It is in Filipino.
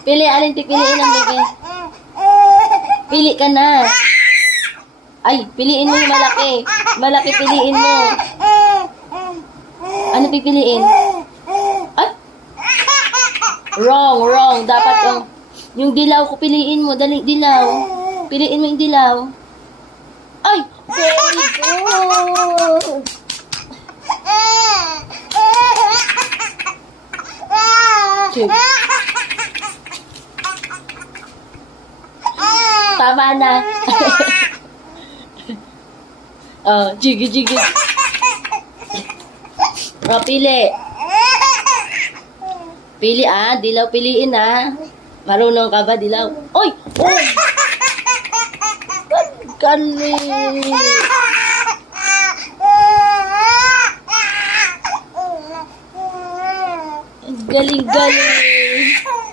Pili, alin pipiliin ang bebe? Pili ka na. Ay, piliin mo yung malaki. Malaki piliin mo. Ano pipiliin? Ay! Wrong, wrong. Dapat yung, yung dilaw ko piliin mo. Dali, dilaw. Piliin mo yung dilaw. Ay! Very good! Cute. Tama na. oh, jigi jigi. Oh, pili. Pili ah, dilaw piliin ah. Marunong ka ba dilaw? Oy! Oy! Galing! Galing galing!